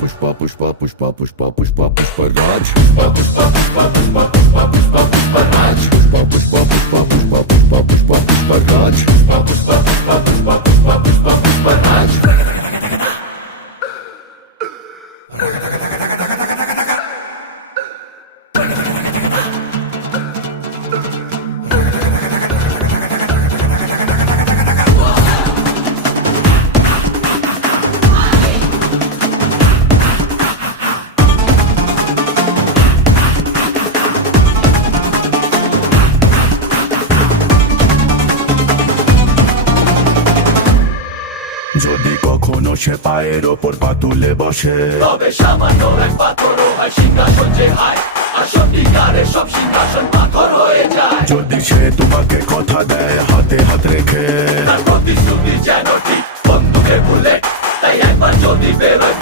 पुष्पा पुष्पा पुष्पा पुष्पा पुष्पा पुष्पराज पुष्पा पुष्पा पुष्पा पुष्पा पुष्पा पुष्पा पुष्पराज पुष्पा पुष्पा पुष्पा पुष्पा पुष्पा पुष्पा पुष्पराज पुष्पा पुष्पा पुष्पा पुष्पा पुष्पा पुष्पा पुष्पराज যদি কখনো সে পায়ের ওপর পা তুলে বসে, তবে সামান্য এক পাথরও হয় সিংহাসন যে হায়, আর সত্যিকারের সব সিংহাসন পাথর হয়ে যায়। যদি সে তোমাকে কথা দেয় হাতে হাত রেখে, তার প্রতিশ্রুতি যেন ঠিক বন্ধুকে ভুলে, তাই একবার যদি বেরোয়